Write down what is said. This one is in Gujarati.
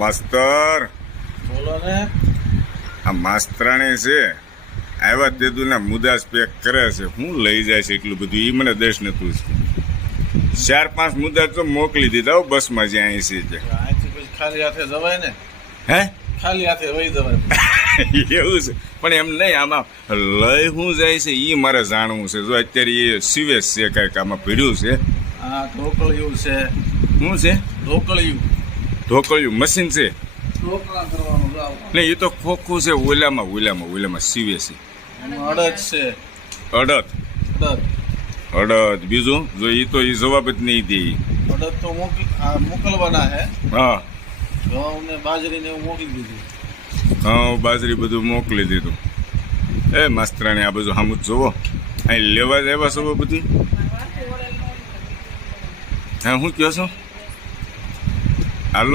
માસ્તર બોલો ને. આ માસ્તરાણી છે આવ્યા તેદુના મુદાસ પેક કરે છે હું લઈ જાય છે એટલું બધું એ મને દેશ ને તું 4-5 મુદા તો મોકલી દીધા બસમાં જ્યાં અહીં છે અહીંથી પછી ખાલી હાથે જવાય ને. હે ખાલી હાથે વહી જવાય. એવું છે પણ એમ નહીં આમાં લઈ શું જાય છે એ મારે જાણવું છે જો અત્યારે એ સિવેશ છે કાંઈક આમાં ભીડ્યું છે હા ઢોકળિયું છે. શું છે ઢોકળિયું. ઢોકળિયું મશીન છે ઢોકળા કરવાનું જાવ. નહીં એ તો ખોખું છે ઓલામાં સિવે છે અડદ છે. અડદ અડદ બીજું જો એ તો એ જવાબ જ નહીં દે અડદ તો મોકલવાના હે. હા ઘઉં ને બાજરી ને એવું મોકલી દીધું. હા બાજરી બધું મોકલી દીધું. એ માસ્તરાણી આ બધું સામું જોવો અહીં લેવા જ આવ્યા છો બધી. હા શું કહો છો હાલો.